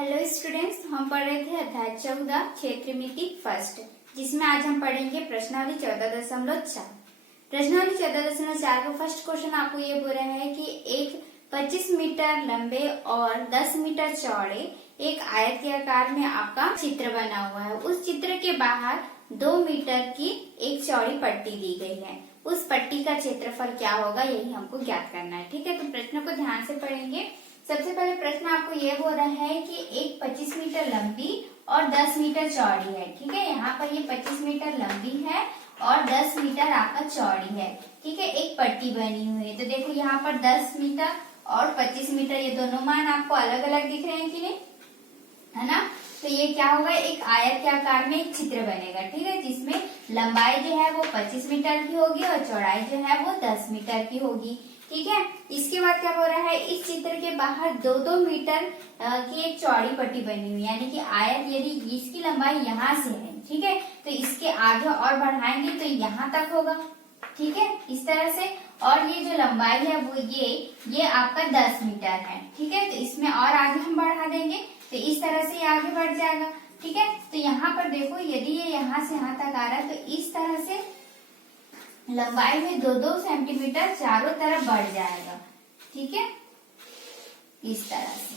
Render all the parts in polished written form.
Hello students, हम पढ़ रहे थे अध्याय 14 क्षेत्र मिति फर्स्ट, जिसमें आज हम पढ़ेंगे प्रश्नावली 14.4। प्रश्नावली 14.4 का फर्स्ट क्वेश्चन आपको ये बोल रहा है कि एक 25 मीटर लंबे और 10 मीटर चौड़े एक आयत के आकार में आपका चित्र बना हुआ है। उस चित्र के बाहर 2 मीटर की एक चौड़ी पट्टी दी गई है। उस पट्टी का क्षेत्रफल क्या होगा, यही हमको ज्ञात करना है। ठीक है, तो प्रश्न को ध्यान से पढ़ेंगे। सबसे पहले प्रश्न आपको ये बोल रहा है कि एक 25 मीटर लंबी और 10 मीटर चौड़ी है। ठीक है, यहाँ पर ये 25 मीटर लंबी है और 10 मीटर आपका चौड़ी है। ठीक है, एक पट्टी बनी हुई है। तो देखो यहाँ पर 10 मीटर और 25 मीटर, ये दोनों मान आपको अलग अलग दिख रहे हैं कि नहीं, है ना। तो ये क्या होगा, एक आयत के आकार में एक चित्र बनेगा। ठीक है, जिसमें लंबाई जो है वो 25 मीटर की होगी और चौड़ाई जो है वो 10 मीटर की होगी। ठीक है, इसके बाद क्या हो रहा है, इस चित्र के बाहर 2-2 मीटर की एक चौड़ी पट्टी बनी हुई, यानी कि आयत यदि इसकी लंबाई यहाँ से है, ठीक है, तो इसके आगे और बढ़ाएंगे तो यहाँ तक होगा। ठीक है, इस तरह से। और ये जो लंबाई है वो ये आपका 10 मीटर है। ठीक है, तो इसमें और आगे हम बढ़ा देंगे तो इस तरह से ये आगे बढ़ जाएगा। ठीक है, तो यहाँ पर देखो, यदि ये यहाँ से यहाँ तक आ रहा है तो इस तरह से लंबाई में 2-2 सेंटीमीटर चारों तरफ बढ़ जाएगा। ठीक है, इस तरह से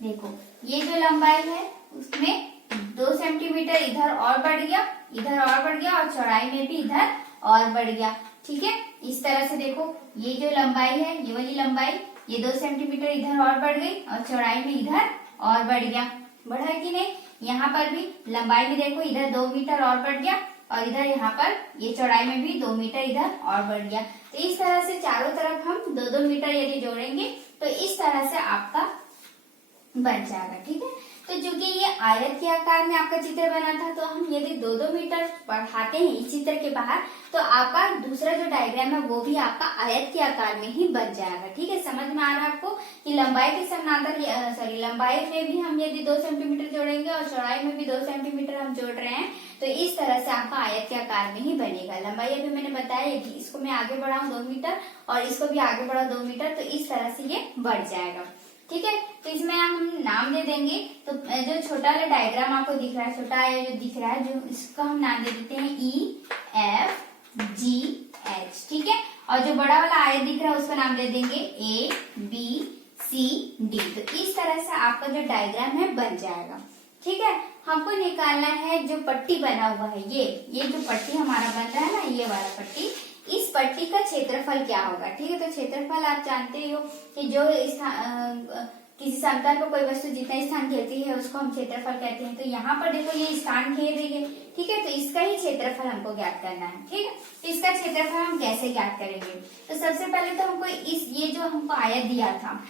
देखो, ये जो लंबाई है उसमें 2 सेंटीमीटर इधर और बढ़ गया, इधर और बढ़ गया, और चौड़ाई में भी इधर और बढ़ गया। ठीक है, इस तरह से देखो, ये जो लंबाई है, ये वाली लंबाई, ये 2 सेंटीमीटर इधर और बढ़ गई और चौड़ाई में इधर और बढ़ गया। बढ़ा कि नहीं, यहाँ पर भी लंबाई में देखो, इधर 2 मीटर और बढ़ गया और इधर यहाँ पर ये चौड़ाई में भी 2 मीटर इधर और बढ़ गया। तो इस तरह से चारों तरफ हम 2-2 मीटर यदि जोड़ेंगे तो इस तरह से आपका बन जाएगा। ठीक है, तो चूंकि ये आयत के आकार में आपका चित्र बना था, तो हम यदि 2-2 मीटर बढ़ाते हैं इस चित्र के बाहर, तो आपका दूसरा जो डायग्राम है वो भी आपका आयत के आकार में ही बन जाएगा। ठीक है, समझ में आ रहा है आपको कि लंबाई के समानांतर, लंबाई में भी हम यदि 2 सेंटीमीटर जोड़ेंगे और चौड़ाई में भी 2 सेंटीमीटर हम जोड़ रहे हैं, तो इस तरह से आपका आयत के आकार में ही बनेगा। लंबाई अभी मैंने बताया, यदि इसको मैं आगे बढ़ाऊं 2 मीटर और इसको भी आगे बढ़ाऊं 2 मीटर, तो इस तरह से ये बढ़ जाएगा। ठीक है, तो इसमें हम नाम दे देंगे। तो जो छोटा वाला डायग्राम आपको दिख रहा है, छोटा जो दिख रहा है, जो इसका हम नाम दे देते हैं EFGH। ठीक है, और जो बड़ा वाला आयत दिख रहा है उसका नाम दे देंगे ABCD। तो इस तरह से आपका जो डायग्राम है बन जाएगा। ठीक है, हमको निकालना है जो पट्टी बना हुआ है, ये जो पट्टी हमारा बन रहा है ना, ये वाला पट्टी, इस पट्टी का क्षेत्रफल क्या होगा। ठीक है, तो क्षेत्रफल आप जानते हो कि जो किसी समतल पर कोई वस्तु जितना स्थान घेरती है उसको हम क्षेत्रफल कहते हैं। तो यहाँ पर देखो, ये स्थान घेर रही है। ठीक है, तो इसका ही क्षेत्रफल हमको ज्ञात करना है। ठीक है, तो इसका क्षेत्रफल हम कैसे ज्ञात करेंगे, तो सबसे पहले तो हमको ये जो हमको आयत दिया था,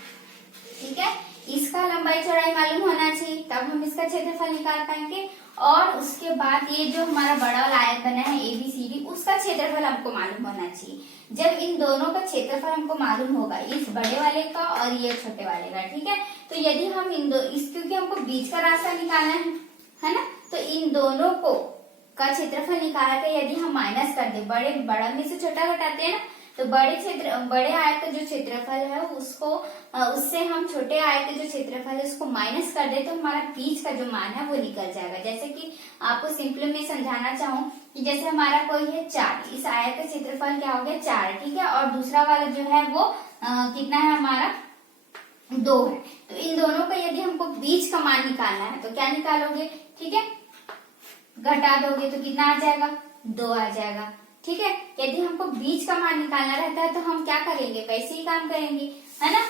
ठीक है, इसका लंबाई चौड़ाई मालूम होना चाहिए, तब हम इसका क्षेत्रफल निकाल पाएंगे। और उसके बाद ये जो हमारा बड़ा वाला आयत बना है ABCD, उसका क्षेत्रफल हमको मालूम होना चाहिए। जब इन दोनों का क्षेत्रफल हमको मालूम होगा, इस बड़े वाले का और ये छोटे वाले का, ठीक है, तो यदि हम क्योंकि हमको बीच का रास्ता निकालना है ना, तो इन दोनों को का क्षेत्रफल निकाला के यदि हम माइनस कर दे, बड़ा में से छोटा घटाते हैं ना, तो बड़े आयत का जो क्षेत्रफल है उससे हम छोटे आयत का जो क्षेत्रफल है उसको माइनस कर दे, तो हमारा बीच का जो मान है वो निकल जाएगा। जैसे कि आपको सिंपल में समझाना चाहूँ कि जैसे हमारा कोई है 4, इस आयत का क्षेत्रफल क्या हो गया 4, ठीक है, और दूसरा वाला जो है वो कितना है हमारा 2 है। तो इन दोनों का यदि हमको बीच का मान निकालना है तो क्या निकालोगे, ठीक है, घटा दोगे तो कितना आ जाएगा, 2 आ जाएगा। ठीक है, यदि हमको बीच का मान निकालना रहता है तो हम क्या करेंगे, वैसे ही काम करेंगे, है ना।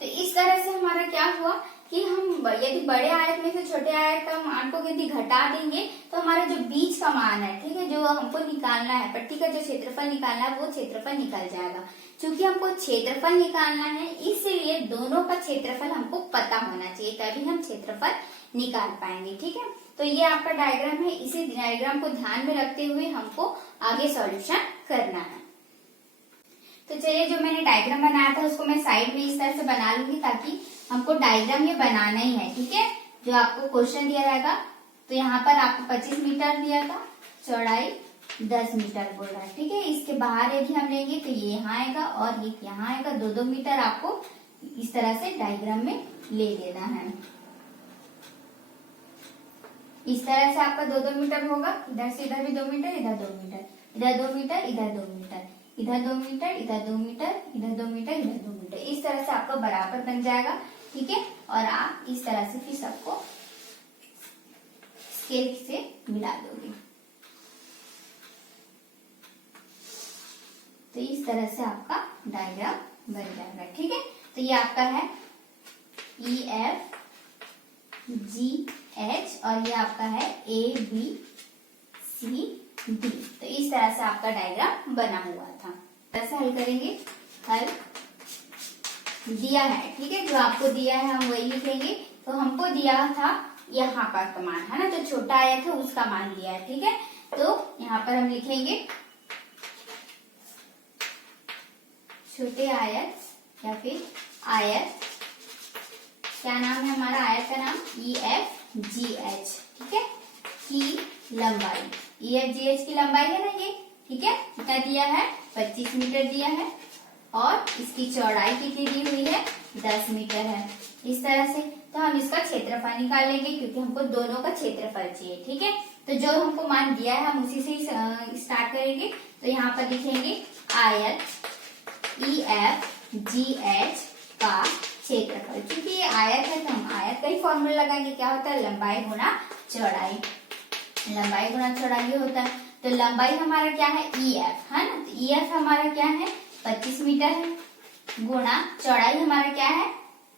तो इस तरह से हमारा क्या हुआ कि हम यदि बड़े आयत में से छोटे आयत का मान को यदि घटा देंगे तो हमारा जो बीच का मान है, ठीक है, जो हमको निकालना है, पट्टी का जो क्षेत्रफल निकालना है वो क्षेत्रफल निकल जाएगा। क्योंकि हमको क्षेत्रफल निकालना है, इसलिए दोनों का क्षेत्रफल हमको पता होना चाहिए, तभी हम क्षेत्रफल निकाल पाएंगे। ठीक है, तो ये आपका डायग्राम है, इसी डायग्राम को ध्यान में रखते हुए हमको आगे सॉल्यूशन करना है। तो चलिए, जो मैंने डायग्राम बनाया था उसको मैं साइड में इस तरह से बना लूंगी, ताकि हमको डायग्राम ये बनाना ही है। ठीक है, जो आपको क्वेश्चन दिया जाएगा, तो यहाँ पर आपको 25 मीटर दिया था, चौड़ाई 10 मीटर बोल रहा है। ठीक है, इसके बाहर यदि हम लेंगे तो ये यहाँ आएगा और ये यहाँ आएगा, 2-2 मीटर आपको इस तरह से डायग्राम में ले लेना है। इस तरह से आपका 2-2 मीटर होगा, इधर से इधर भी 2 मीटर, इधर 2 मीटर, इधर 2 मीटर, इधर 2 मीटर, इधर 2 मीटर, इधर 2 मीटर, इधर 2 मीटर, इधर 2 मीटर। इस तरह से आपका बराबर बन जाएगा। ठीक है, और आप इस तरह से फिर सबको स्केल से मिला दोगे। तो इस तरह से आपका डायग्राम बन जाएगा। ठीक है, तो ये आपका है EF GH और ये आपका है ABCD। तो इस तरह से आपका डायग्राम बना हुआ था। ऐसे हल करेंगे। हल दिया है, ठीक है, जो आपको दिया है हम वही लिखेंगे। तो हमको दिया था यहाँ पर का मान, है ना, जो छोटा आया था उसका मान दिया है। ठीक है, तो यहाँ पर हम लिखेंगे छोटे आयत या फिर आयत, क्या नाम है हमारा आयत का नाम, EFGH। ठीक है, की लंबाई, EFGH की लंबाई है ना ये। ठीक है, कितना दिया है, 25 मीटर दिया है और इसकी चौड़ाई कितनी दी हुई है, 10 मीटर है। इस तरह से तो हम इसका क्षेत्रफल निकाल लेंगे क्योंकि हमको दोनों का क्षेत्रफल चाहिए। ठीक है, तो जो हमको मान दिया है हम उसी से स्टार्ट करेंगे। तो यहाँ पर लिखेंगे आयत EFGH का क्षेत्रफल। क्योंकि ये आयत है तो हम आयत का ही फॉर्मूला लगाएंगे, क्या होता है, लंबाई गुना चौड़ाई। लंबाई गुना चौड़ाई होता है। तो लंबाई हमारा क्या है, EF है ना, तो EF हमारा क्या है, 25 मीटर है, गुणा चौड़ाई हमारा क्या है,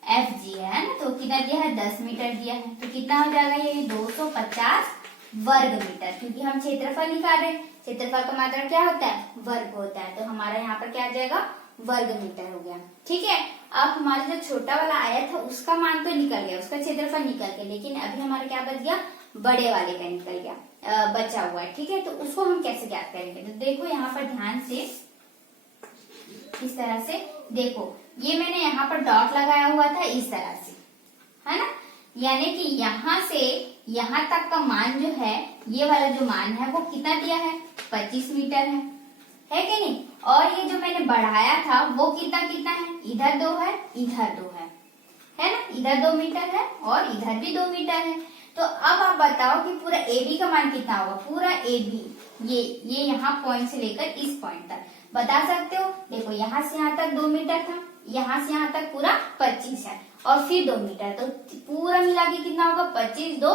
FG है ना, तो कितना दिया है, 10 मीटर दिया है। तो कितना हो जाएगा ये, 250 वर्ग मीटर। क्योंकि हम क्षेत्रफल निकाल रहे हैं, क्षेत्रफल का मात्रा क्या होता है, वर्ग होता है। तो हमारा यहाँ पर क्या आ जाएगा, वर्ग मीटर हो गया। ठीक है, अब हमारा जो छोटा वाला आयत है उसका मान तो निकल गया, उसका क्षेत्रफल निकल गया, लेकिन अभी हमारा क्या बच गया, बड़े वाले का निकल गया, बचा हुआ है। ठीक है, तो उसको हम कैसे ज्ञात करेंगे, तो देखो यहाँ पर ध्यान से, इस तरह से देखो, ये मैंने यहाँ पर डॉट लगाया हुआ था इस तरह से, है ना, यानी कि यहाँ से यहाँ तक का मान जो है, ये वाला जो मान है वो कितना दिया है, 25 मीटर है कि नहीं। और ये जो मैंने बढ़ाया था वो कितना कितना है, इधर 2 है, इधर 2 है ना, इधर 2 मीटर है और इधर भी 2 मीटर है। तो अब आप बताओ कि पूरा AB का मान कितना होगा, पूरा AB ये यहाँ पॉइंट से लेकर इस पॉइंट तक बता सकते हो। देखो यहाँ से यहाँ तक 2 मीटर था, यहाँ से यहाँ तक पूरा 25 है और फिर 2 मीटर, तो पूरा मिला के कितना होगा, 25 2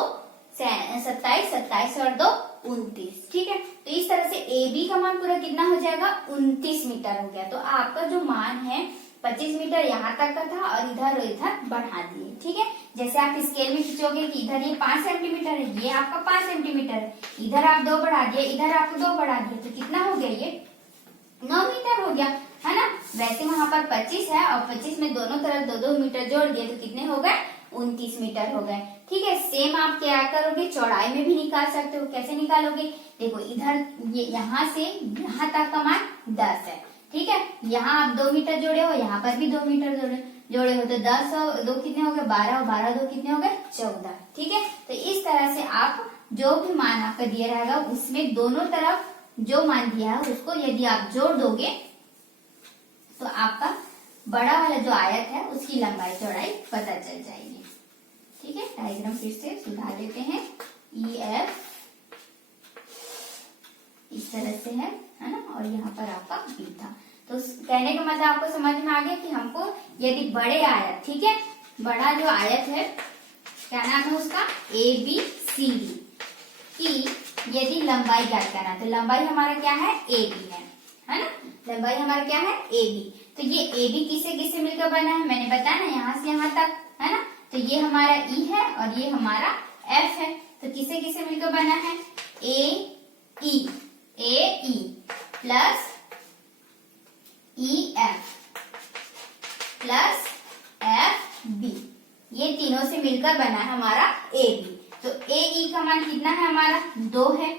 27, 27 और 2 29। ठीक है, तो इस तरह से AB का मान पूरा कितना हो जाएगा, 29 मीटर हो गया। तो आपका जो मान है 25 मीटर यहाँ तक का था और इधर बढ़ा दिए। ठीक है, जैसे आप स्केल में खींचोगे कि इधर ये 5 सेंटीमीटर है, ये आपका 5 सेंटीमीटर है, इधर आप 2 बढ़ा दिए, इधर आप 2 बढ़ा दिए, तो कितना हो गया, ये 9 मीटर हो गया, है ना। वैसे वहां पर 25 है और 25 में दोनों तरफ 2-2 मीटर जोड़ दिए तो कितने हो गए, 29 मीटर हो गए। ठीक है, सेम आप क्या करोगे, चौड़ाई में भी निकाल सकते हो। कैसे निकालोगे, देखो इधर ये यहाँ से यहाँ तक का मान 10 है। ठीक है, यहाँ आप 2 मीटर जोड़े हो, यहाँ पर भी 2 मीटर जोड़े हो, तो 10 और 2 कितने हो गए, 12 और 12 2 कितने हो गए, 14। ठीक है, तो इस तरह से आप जो भी मान आपका दिया रहेगा उसमें दोनों तरफ जो मान दिया है उसको यदि आप जोड़ दोगे तो आपका बड़ा वाला जो आयत है उसकी लंबाई चौड़ाई पता चल जाएगी। ठीक है, डायग्राम फिर से सुधार लेते हैं। EF इस तरह से है ना, और यहाँ पर आपका B था। तो कहने का मतलब आपको समझ में आ गया कि हमको यदि बड़े आयत, ठीक है, बड़ा जो आयत है क्या नाम है उसका, ABCD की यदि लंबाई ज्ञात करना, तो लंबाई हमारा क्या है, AB है ना, लंबाई हमारा क्या है, AB। तो ये AB किससे किससे मिलकर बना है, मैंने बताया ना, यहाँ से यहाँ तक, है ना, तो ये हमारा E है और ये हमारा F है। तो किससे किससे मिलकर बना है, AE plus EF plus FB, ये तीनों से मिलकर बना है हमारा AB। तो AE का मान कितना है हमारा, 2 है,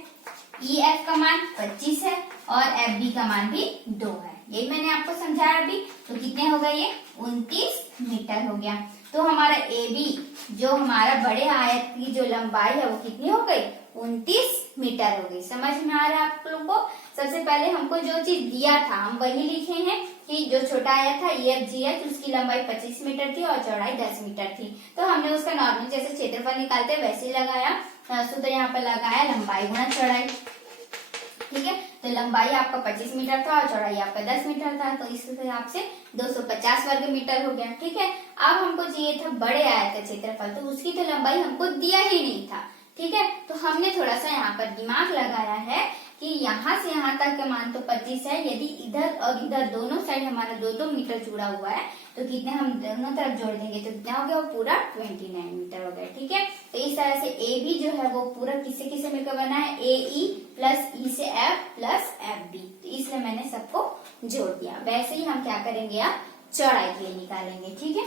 EF का मान 25 है और FB का मान भी 2 है। यही मैंने आपको समझाया अभी। तो कितने हो गए, ये 29 मीटर हो गया। तो हमारा AB जो हमारा बड़े आयत की जो लंबाई है वो कितनी हो गई, 29 मीटर हो गई। समझ में आ रहा है आप लोगों को। सबसे पहले हमको जो चीज दिया था हम वही लिखे हैं कि जो छोटा आया था EFGH उसकी लंबाई 25 मीटर थी और चौड़ाई 10 मीटर थी। तो हमने उसका नॉर्मल जैसे क्षेत्रफल निकालते हैं वैसे ही लगाया, सूत्र यहाँ पर लगाया लंबाई गुणा चौड़ाई। ठीक है, तो लंबाई आपका 25 मीटर था और चौड़ाई आपका 10 मीटर था, तो इस हिसाब से 250 वर्ग मीटर हो गया। ठीक है, अब हमको चाहिए था बड़े आयत का क्षेत्रफल, तो उसकी तो लंबाई हमको दिया ही नहीं था। ठीक है, तो हमने थोड़ा सा यहाँ पर दिमाग लगाया है कि यहाँ से यहाँ तक का मान तो 25 है, यदि इधर और इधर दोनों साइड हमारा 2-2 मीटर जुड़ा हुआ है तो कितने हम दोनों तरफ जोड़ देंगे तो कितना हो गया, वो पूरा 29 मीटर हो गया। ठीक है, तो इस तरह से ए बी जो है वो पूरा किससे किससे मिलकर बना है, ए ई प्लस ई से एफ प्लस एफ बी, तो इसलिए मैंने सबको जोड़ दिया। वैसे ही हम क्या करेंगे, अब चौड़ाई के लिए निकालेंगे। ठीक है,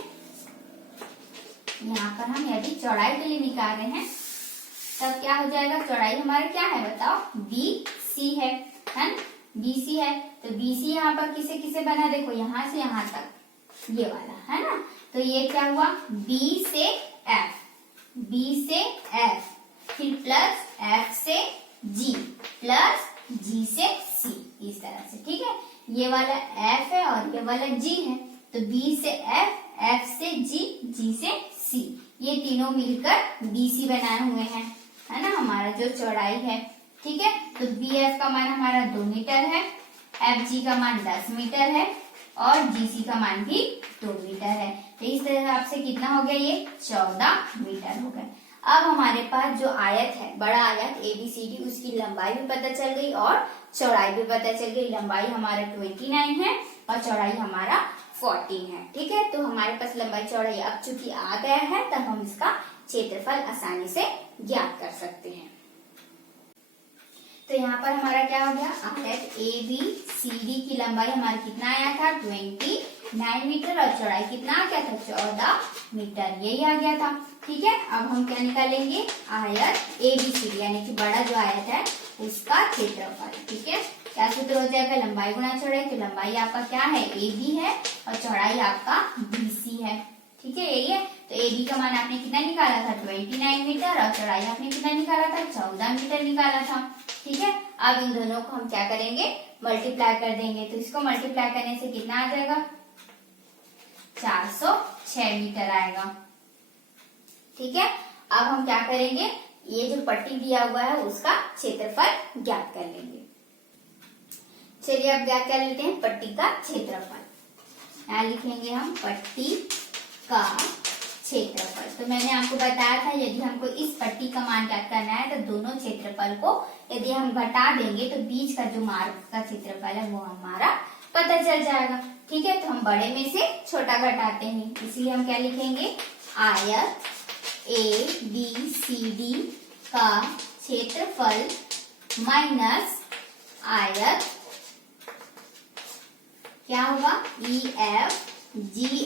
यहाँ पर हम यदि चौड़ाई के लिए निकाल रहे हैं तब क्या हो जाएगा, चौड़ाई हमारा क्या है बताओ, BC है ना, BC है, तो BC यहाँ पर किसे किसे बना, देखो यहाँ से यहाँ तक ये वाला है ना, तो ये क्या हुआ B से F, B से F, फिर प्लस F से G प्लस G से C, इस तरह से। ठीक है, ये वाला F है और ये वाला G है, तो B से F, F से G, G से C, ये तीनों मिलकर BC बनाए हुए हैं, है ना, हमारा जो चौड़ाई है। ठीक है, तो BF का मान हमारा 2 मीटर है, FG का मान 10 मीटर है और GC का मान भी 2 मीटर है, तो इस हिसाब से कितना हो गया, ये 14 मीटर हो गया। अब हमारे पास जो आयत है, बड़ा आयत ABCD, उसकी लंबाई भी पता चल गई और चौड़ाई भी पता चल गई। लंबाई हमारा 29 है और चौड़ाई हमारा 14 है। ठीक है, तो हमारे पास लंबाई चौड़ाई अब चूंकि आ गया है तब हम इसका क्षेत्रफल आसानी से ज्ञात कर सकते हैं। तो यहाँ पर हमारा क्या हो गया, आयत ABCD की लंबाई हमारा कितना आया था, 29 मीटर और चौड़ाई कितना आ गया था, 14 मीटर, यही आ गया था। ठीक है, अब हम क्या निकालेंगे, आयत ABCD यानी कि बड़ा जो आयत है उसका क्षेत्रफल। ठीक है, क्या सूत्र हो जाएगा, लंबाई गुणा चौड़ाई, तो लंबाई आपका क्या है, AB है और चौड़ाई आपका BC है। ठीक है, यही है, तो AB का मान आपने कितना निकाला था, 29 मीटर और चौड़ाई आपने कितना निकाला था, 14 मीटर निकाला था। ठीक है, अब इन दोनों को हम क्या करेंगे, मल्टीप्लाई कर देंगे, तो इसको मल्टीप्लाई करने से कितना आ जाएगा, 406 मीटर आएगा। ठीक है, अब हम क्या करेंगे, ये जो पट्टी दिया हुआ है उसका क्षेत्रफल ज्ञात कर लेंगे। चलिए अब ज्ञात कर लेते हैं पट्टी का क्षेत्रफल। यहाँ लिखेंगे हम पट्टी का क्षेत्रफल। तो मैंने आपको बताया था यदि हमको इस पट्टी का मान ज्ञात करना है तो दोनों क्षेत्रफल को यदि हम घटा देंगे तो बीच का जो मार्ग का क्षेत्रफल है वो हमारा पता चल जाएगा। ठीक है, तो हम बड़े में से छोटा घटाते हैं, इसलिए हम क्या लिखेंगे, आयत ABCD का क्षेत्रफल माइनस आयत क्या होगा, EFGH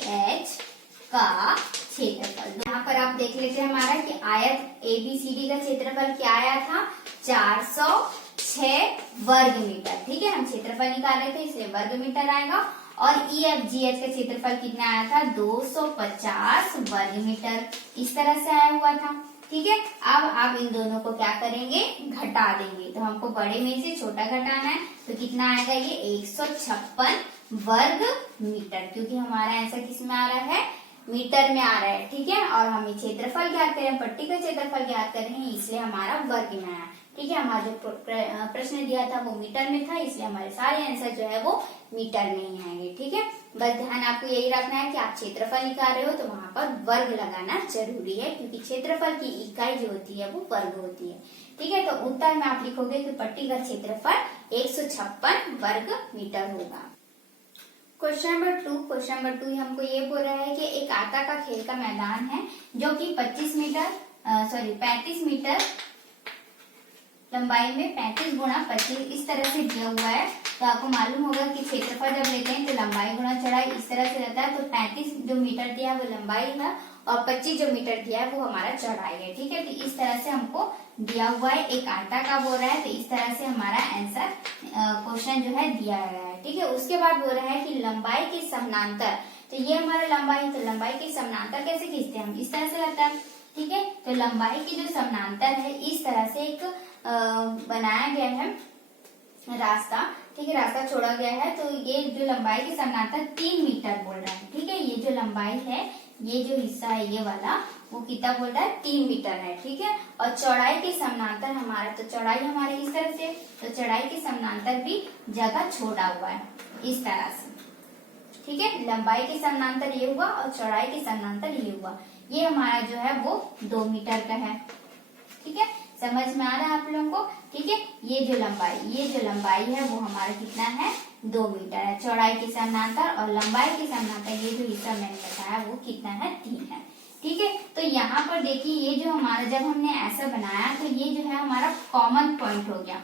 का क्षेत्रफल। यहाँ पर आप देख लेते हैं हमारा कि आयत ABCD का क्षेत्रफल क्या आया था, 406 वर्ग मीटर। ठीक है, हम क्षेत्रफल निकाल रहे थे इसलिए वर्ग मीटर आएगा, और EFGH का क्षेत्रफल कितना आया था, 250 वर्ग मीटर, इस तरह से आया हुआ था। ठीक है, अब आप इन दोनों को क्या करेंगे, घटा देंगे, तो हमको बड़े में से छोटा घटाना है, तो कितना आएगा, ये 156 वर्ग मीटर, क्योंकि हमारा आंसर किस में आ रहा है, मीटर में आ रहा है। ठीक है, और हम क्षेत्रफल ज्ञात करें, पट्टी का क्षेत्रफल ज्ञात कर रहे हैं, इसलिए हमारा वर्ग में आया। ठीक है, हमारा जो प्रश्न दिया था वो मीटर में था, इसलिए हमारे सारे आंसर जो है वो मीटर में ही आएंगे। ठीक है, बस ध्यान आपको यही रखना है कि आप क्षेत्रफल निकाल रहे हो तो वहां पर वर्ग लगाना जरूरी है, क्योंकि क्षेत्रफल की इकाई जो होती है वो वर्ग होती है। ठीक है, तो उत्तर में आप लिखोगे कि पट्टी का क्षेत्रफल 156 वर्ग मीटर होगा। क्वेश्चन नंबर 2 हमको ये बोल रहा है कि एक आटा का खेल का मैदान है जो कि 35 मीटर लंबाई में 35 गुणा 25 इस तरह से दिया हुआ है। तो आपको मालूम होगा कि क्षेत्रफल जब लेते हैं तो लंबाई गुणा चौड़ाई इस तरह से रहता है। तो 35 जो मीटर दिया है वो लंबाई है और 25 जो मीटर दिया है वो हमारा चौड़ाई है। ठीक है, तो इस तरह से हमको दिया हुआ है, एक आटा का बोल रहा है, तो इस तरह से हमारा आंसर क्वेश्चन जो है दिया गया है। ठीक है, उसके बाद बोल रहा है कि लंबाई के समानांतर, तो ये हमारा लंबाई है, तो लंबाई के समानांतर कैसे खींचते हैं हम, इस तरह से रहता है। ठीक है, तो लंबाई की जो समानांतर है इस तरह से एक बनाया गया है रास्ता। ठीक है, रास्ता छोड़ा गया है, तो ये जो लंबाई के समानांतर 3 मीटर बोल रहा है। ठीक है, ये जो लंबाई है, ये जो हिस्सा है ये वाला, वो कितना बोल रहा है, 3 मीटर है। ठीक है, और चौड़ाई के समानांतर हमारा, तो चौड़ाई हमारे इस तरह से, तो चौड़ाई के समानांतर भी जगह छोड़ा हुआ है इस तरह से। ठीक है, लंबाई के समानांतर ये हुआ और चौड़ाई के समानांतर ये हुआ। ये हमारा जो है वो 2 मीटर का है। ठीक है, समझ में आ रहा है आप लोगों को। ठीक है, ये जो लंबाई है वो हमारा कितना है, 2 मीटर है। चौड़ाई के समानांतर और लंबाई के समानांतर ये जो हिस्सा मैंने बताया वो कितना है, 3 है। ठीक है, तो यहाँ पर देखिए, ये जो हमारा, जब हमने ऐसा बनाया तो ये जो है हमारा कॉमन पॉइंट हो गया।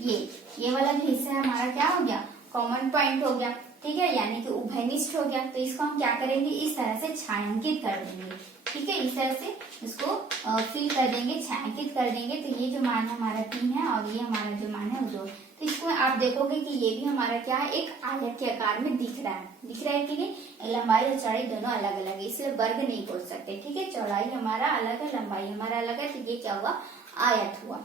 ये वाला जो हिस्सा है हमारा क्या हो गया, कॉमन पॉइंट हो गया। ठीक है, यानी कि उभयनिष्ठ हो गया। तो इसको हम क्या करेंगे, इस तरह से छायांकित कर देंगे। ठीक है, इस तरह से इसको फिल कर देंगे, छायांकित कर देंगे। तो ये जो मान हमारा 3 है और ये हमारा जो मान है वो 2। तो इसको आप देखोगे कि ये भी हमारा क्या है, एक आयत के आकार में दिख रहा है कि नहीं। लंबाई और चौड़ाई दोनों अलग अलग है, इसलिए वर्ग नहीं बोल सकते। ठीक है, चौड़ाई हमारा अलग है, लंबाई हमारा अलग है, तो ये क्या हुआ, आयत हुआ।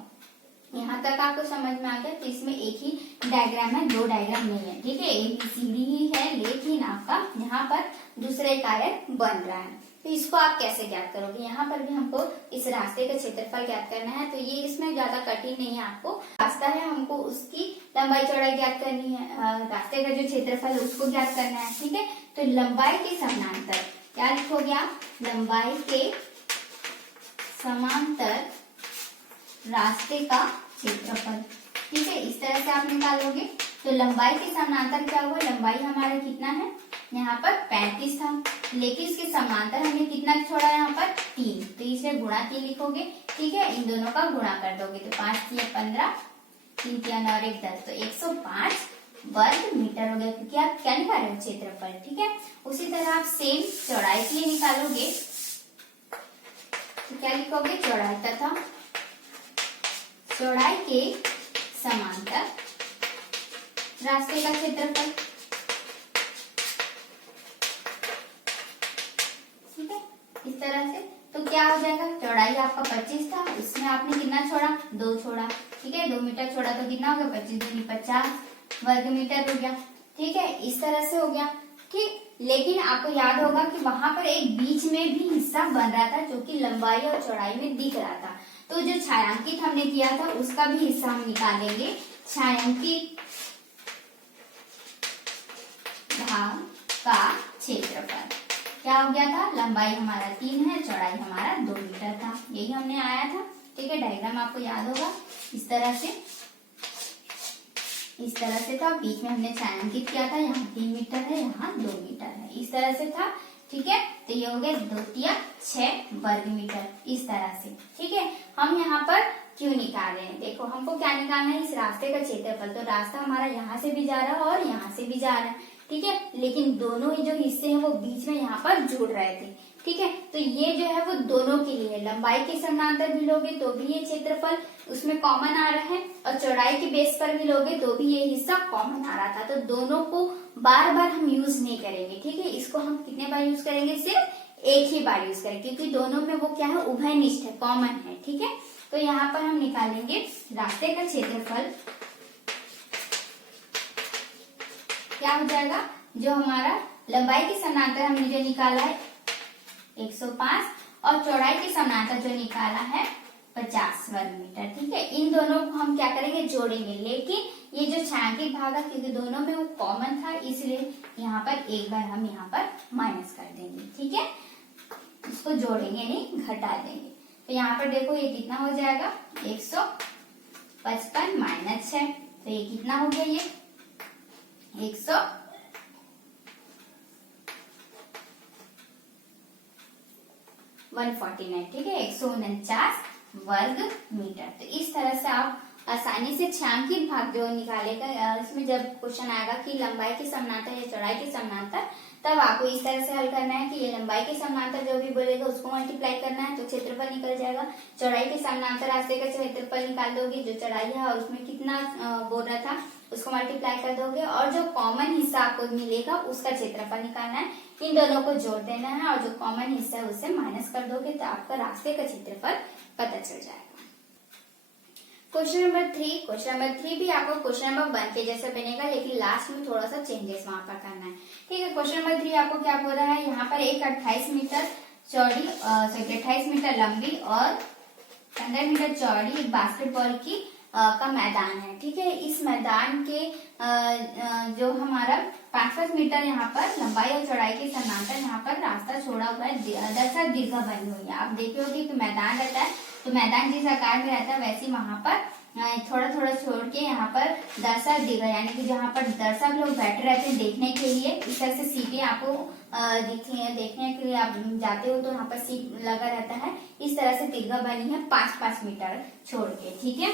यहाँ तक आपको समझ में आ गया। तो इसमें एक ही डायग्राम है, 2 डायग्राम नहीं है। ठीक है, ABCD ही है, लेकिन आपका यहाँ पर दूसरा एक आयत बन रहा है। तो इसको आप कैसे ज्ञात करोगे, यहाँ पर भी हमको इस रास्ते का क्षेत्रफल ज्ञात करना है। तो ये इसमें ज्यादा कठिन नहीं है, आपको रास्ता है, हमको उसकी लंबाई चौड़ाई ज्ञात करनी है, रास्ते का जो क्षेत्रफल है उसको ज्ञात करना है। ठीक है, तो लंबाई के समानांतर क्या लिखोगे आप, लंबाई के समांतर रास्ते का क्षेत्रफल। ठीक है, इस तरह से आप निकालोगे। तो लंबाई के समानांतर क्या हुआ, लंबाई हमारा कितना है, यहाँ पर 35 था, लेकिन इसके समांतर हमने कितना छोड़ा, यहाँ पर 3, तो इसे गुणा 3 लिखोगे। ठीक है, इन दोनों का गुणा कर दोगे तो 5 3 15, 3 3 और 1 10, तो 105 वर्ग मीटर हो गया, क्योंकि आप क्या निकाल रहे हो, क्षेत्रफल। ठीक है, उसी तरह आप सेम चौड़ाई के लिए निकालोगे, तो क्या लिखोगे, चौड़ाई तथा चौड़ाई के समांतर रास्ते का क्षेत्रफल। ठीक है, इस तरह से। तो क्या हो जाएगा, चौड़ाई आपका 25 था, इसमें आपने कितना छोड़ा, 2 छोड़ा। ठीक है, 2 मीटर छोड़ा तो कितना हो गया, 25 दूनी 50 वर्ग मीटर हो गया। ठीक है, इस तरह से हो गया। ठीक, लेकिन आपको याद होगा कि वहां पर एक बीच में भी हिस्सा बन रहा था, जो कि लंबाई और चौड़ाई में दिख रहा था। तो जो छायांकित हमने किया था उसका भी हिस्सा हम निकालेंगे। छायांकित भाग का क्षेत्रफल क्या हो गया था, लंबाई हमारा 3 है, चौड़ाई हमारा 2 मीटर था, यही हमने आया था। ठीक है, डायग्राम आपको याद होगा, इस तरह से था। बीच में हमने छायांकित किया था, यहाँ 3 मीटर है, यहाँ 2 मीटर है, इस तरह से था। ठीक है, तो ये हो गया 2 तिया 6 वर्ग मीटर, इस तरह से। ठीक है, हम यहाँ पर क्यों निकाल रहे हैं, देखो हमको क्या निकालना है, इस रास्ते का क्षेत्रफल। तो रास्ता हमारा यहाँ से भी जा रहा है और यहाँ से भी जा रहा है। ठीक है, लेकिन दोनों ही जो हिस्से हैं वो बीच में यहाँ पर जुड़ रहे थे। ठीक है, तो ये जो है वो दोनों के लिए, लंबाई के समानांतर भी लोगे तो भी ये क्षेत्रफल उसमें कॉमन आ रहा है, और चौड़ाई के बेस पर भी लोगे तो भी ये हिस्सा कॉमन आ रहा था। तो दोनों को बार बार हम यूज नहीं करेंगे। ठीक है, इसको हम कितने बार यूज करेंगे, सिर्फ एक ही बार यूज करेंगे, क्योंकि दोनों में वो क्या है, उभयनिष्ठ है, कॉमन है। ठीक है, तो यहाँ पर हम निकालेंगे रास्ते का क्षेत्रफल। क्या हो जाएगा, जो हमारा लंबाई के समानांतर हमने जो निकाला है 105 और चौड़ाई के समानांतर जो निकाला है 50 वर्ग मीटर। ठीक है, इन दोनों को हम क्या करेंगे, जोड़ेंगे। लेकिन ये जो छायांकित भाग है, क्योंकि दोनों में वो कॉमन था, इसलिए यहाँ पर एक बार हम यहाँ पर माइनस कर देंगे। ठीक है, इसको जोड़ेंगे नहीं, घटा देंगे। तो यहाँ पर देखो ये कितना हो जाएगा, 155 माइनस 6, तो ये कितना हो गया, ये 149। ठीक है, 149 वर्ग मीटर। तो इस तरह से आप आसानी से छायांकित भाग जो निकालेगा, इसमें जब क्वेश्चन आएगा कि लंबाई के समानांतर या चौड़ाई के समानांतर, तब आपको इस तरह से हल करना है कि ये लंबाई के समानांतर जो भी बोलेगा उसको मल्टीप्लाई करना है, तो क्षेत्रफल निकल जाएगा। चौड़ाई के समानांतर रास्ते का क्षेत्रफल निकाल दोगे, जो चौड़ाई है और उसमें कितना बोल रहा था उसको मल्टीप्लाई कर दोगे, और जो कॉमन हिस्सा आपको मिलेगा उसका क्षेत्रफल निकालना है। इन दोनों को जोड़ देना है और जो कॉमन हिस्सा है उससे माइनस कर दोगे, तो आपका रास्ते का क्षेत्रफल पता चल जाएगा। क्वेश्चन नंबर 3 भी आपको क्वेश्चन नंबर 1 के जैसा बनेगा, लेकिन लास्ट में थोड़ा सा चेंजेस वहां पर करना है। ठीक है, क्वेश्चन नंबर 3 आपको क्या बोल रहा है, यहाँ पर एक 28 मीटर चौड़ी 28 मीटर लंबी और 15 मीटर चौड़ी एक बास्केटबॉल की का मैदान है। ठीक है, इस मैदान के जो हमारा 5-5 मीटर यहाँ पर लंबाई और चौड़ाई के समानांतर यहाँ पर रास्ता छोड़ा हुआ है, दरअसल दीर्घा बनी हुई है। आप देखे होगे कि मैदान रहता है, तो मैदान जिस आकार में रहता है वैसे वहां पर थोड़ा थोड़ा छोड़ के यहाँ पर दरअसल दीर्घा, यानी कि जहाँ पर दर्शक लोग बैठे रहते हैं देखने के लिए, इस तरह से सीटें आपको देखने के लिए आप जाते हो तो यहाँ पर सीट लगा रहता है, इस तरह से दीर्घा बनी है 5-5 मीटर छोड़ के। ठीक है,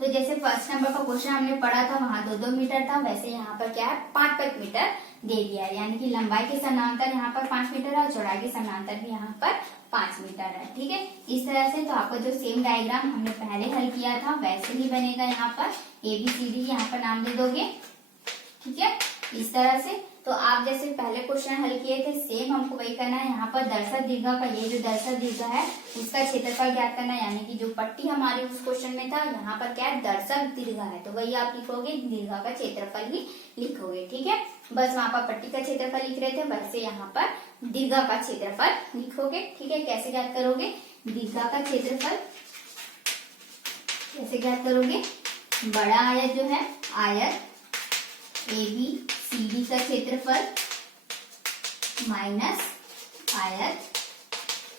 तो जैसे फर्स्ट नंबर का क्वेश्चन हमने पढ़ा था वहां 2-2 मीटर था, वैसे यहाँ पर क्या है 5-5 मीटर दे दिया है, यानी कि लंबाई के समानांतर यहाँ पर 5 मीटर है और चौड़ाई के समानांतर भी यहाँ पर 5 मीटर है। ठीक है, इस तरह से तो आपको जो सेम डायग्राम हमने पहले हल किया था वैसे ही बनेगा। यहाँ पर ABCD यहाँ पर नाम दे दोगे। ठीक है, इस तरह से तो आप जैसे पहले क्वेश्चन हल किए थे सेम हमको वही करना है। यहाँ पर दर्शक दीर्घा का, ये जो दर्शक दीर्घा है उसका क्षेत्रफल ज्ञात करना है, यानी कि जो पट्टी हमारी उस क्वेश्चन में था यहाँ पर क्या है दर्शक दीर्घा है, तो वही आप लिखोगे, दीर्घा का क्षेत्रफल ही लिखोगे। ठीक है, बस वहां पर पट्टी का क्षेत्रफल लिख रहे थे, वैसे यहाँ पर दीर्घा का क्षेत्रफल लिखोगे। ठीक है, कैसे ज्ञात करोगे दीर्घा का क्षेत्रफल, कैसे ज्ञात करोगे, बड़ा आयत जो है आयत ABCD का क्षेत्रफल माइनस आयत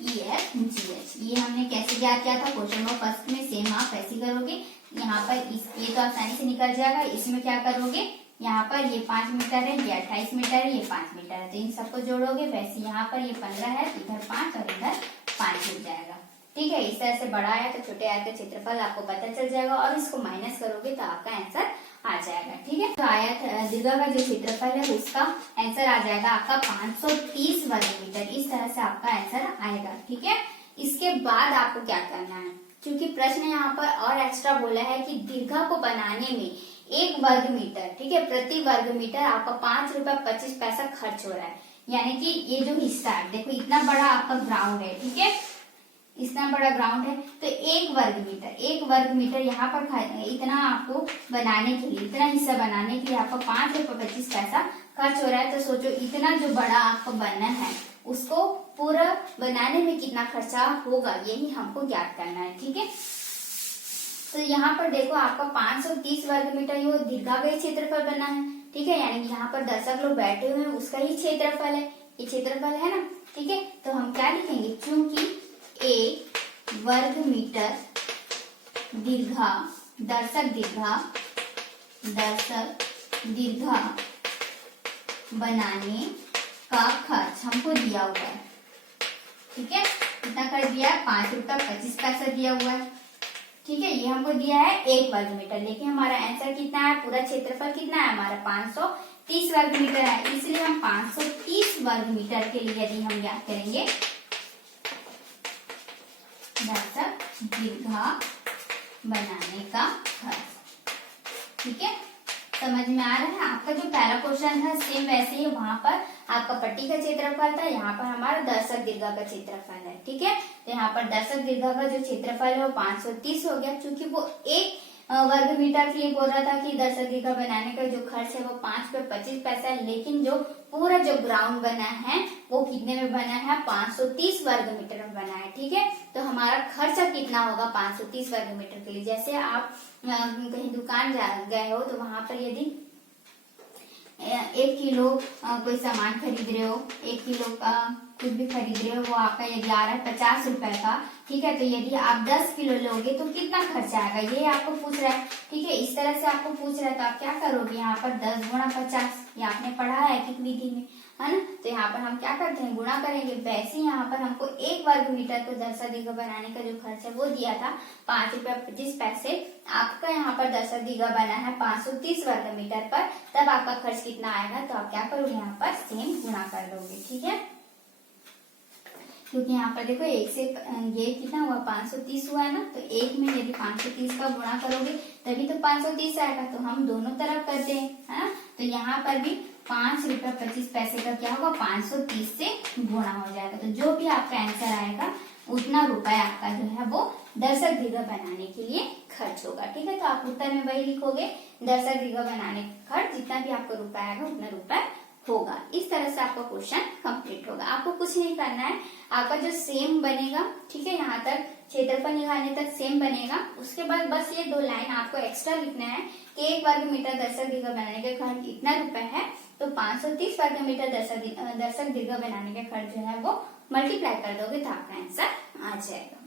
EFGH, ये हमने कैसे ज्ञात किया था क्वेश्चन नंबर फर्स्ट में, सेम आप ऐसे करोगे। यहाँ पर ये तो आसानी से निकल जाएगा, इसमें क्या करोगे, यहाँ पर ये 5 मीटर है, ये 28 मीटर है, ये 5 मीटर है, तो इन सबको जोड़ोगे, वैसे यहाँ पर ये 15 है, इधर 5 और इधर 5 जुड़ जाएगा। ठीक है, इस तरह से बड़ा आया तो छोटे आयत का क्षेत्रफल आपको पता चल जाएगा और इसको माइनस करोगे तो आपका आंसर आ जाएगा। ठीक है, तो आयत दीर्घा का जो क्षेत्रफल है उसका आंसर आ जाएगा आपका 530 वर्ग मीटर, इस तरह से आपका आंसर आएगा। ठीक है, इसके बाद आपको क्या करना है, क्योंकि प्रश्न यहाँ पर और एक्स्ट्रा बोला है कि दीर्घा को बनाने में 1 वर्ग मीटर, ठीक है, प्रति वर्ग मीटर आपका 5 रुपए 25 पैसा खर्च हो रहा है, यानी कि ये जो हिस्सा है देखो इतना बड़ा आपका ग्राउंड है। ठीक है, इतना बड़ा ग्राउंड है तो 1 वर्ग मीटर यहाँ पर इतना आपको बनाने के लिए, इतना हिस्सा बनाने के लिए आपको 5 रुपए 25 पैसा खर्च हो रहा है। तो सोचो इतना जो बड़ा आपको बनना है उसको पूरा बनाने में कितना खर्चा होगा, यही हमको ज्ञात करना है। ठीक है, तो यहाँ पर देखो आपका 530 वर्ग मीटर ये दीर्घा का ही क्षेत्रफल बना है। ठीक है, यानी कि यहाँ पर दर्शक लोग बैठे हुए हैं उसका ही क्षेत्रफल है, ये क्षेत्रफल है ना। ठीक है, तो हम क्या लिखेंगे, क्योंकि 1 वर्ग मीटर दीर्घा, दर्शक दीर्घा बनाने का खर्च हमको दिया हुआ है। ठीक है, कितना खर्च दिया है, 5 रुपए 25 पैसा दिया हुआ है। ठीक है, ये हमको दिया है 1 वर्ग मीटर, लेकिन हमारा आंसर कितना है, पूरा क्षेत्रफल कितना है हमारा 530 वर्ग मीटर है, इसलिए हम 530 वर्ग मीटर के लिए यदि हम ज्ञात करेंगे दर्शक दीर्घा बनाने का खर्च। ठीक है, समझ में आ रहा है। आपका जो पहला क्वेश्चन था सेम वैसे ही, वहां पर आपका पट्टी का क्षेत्रफल था, यहाँ पर हमारा दर्शक दीर्घा का क्षेत्रफल है। ठीक है, तो यहाँ पर दर्शक दीर्घा का जो क्षेत्रफल है वो 530 हो गया, क्योंकि वो 1 वर्ग मीटर के लिए बोल रहा था कि दर्शक दीर्घा बनाने का जो खर्च है वो 5 रुपए 25 पैसा है, लेकिन जो पूरा जो ग्राउंड बना है वो कितने में बना है, 530 वर्ग मीटर में बना है। ठीक है, तो हमारा खर्चा कितना होगा 530 वर्ग मीटर के लिए, जैसे आप कहीं दुकान गए हो तो वहां पर यदि 1 किलो कोई सामान खरीद रहे हो, 1 किलो का कुछ भी खरीद रहे हो, वो आपका यदि आ रहा है 50 रुपए का। ठीक है, तो यदि आप 10 किलो लोगे तो कितना खर्चा आएगा, ये आपको पूछ रहा है। ठीक है, इस तरह से आपको पूछ रहा है तो आप क्या करोगे, यहाँ पर 10 गुणा 50, ये आपने पढ़ा है एक विधि में, है ना। तो यहाँ पर हम क्या करते हैं, गुणा करेंगे। वैसे यहाँ पर हमको 1 वर्ग मीटर को दर्शक दीर्घा बनाने का जो खर्च है वो दिया था 5 रुपए 25 पैसे। आपका यहाँ पर दर्शक दीर्घा बना है 530 वर्ग मीटर पर, तब आपका खर्च कितना आएगा, तो आप क्या करोगे, यहाँ पर सेम गुणा कर दोगे। ठीक है, क्योंकि यहाँ पर देखो 1 से ये कितना हुआ 530 हुआ है ना, तो 1 में यदि 530 का गुणा करोगे तभी तो 530 आएगा, तो हम दोनों तरफ करते हैं, है ना। तो यहाँ पर भी 5 रुपए 25 पैसे का क्या होगा, 530 से गुणा हो जाएगा। तो जो भी आपका आंसर आएगा उतना रुपए आपका जो है वो दर्शक दीर्घ बनाने के लिए खर्च होगा। ठीक है, तो आप उत्तर में वही लिखोगे, दर्शक दीर्घ बनाने का खर्च जितना भी आपको रुपए आएगा उतना रुपए होगा। इस तरह से आपका क्वेश्चन कंप्लीट होगा। आपको कुछ नहीं करना है, आपका जो सेम बनेगा, ठीक है, यहाँ तक क्षेत्रफल निकालने तक सेम बनेगा। उसके बाद बस ये 2 लाइन आपको एक्स्ट्रा लिखना है कि 1 वर्ग मीटर दर्शक दीर्घ बनाने का खर्च इतना रुपए है, तो 530 वर्ग मीटर दर्शक दीर्घ बनाने का खर्च जो है वो मल्टीप्लाई कर दोगे तो आपका आंसर आ जाएगा।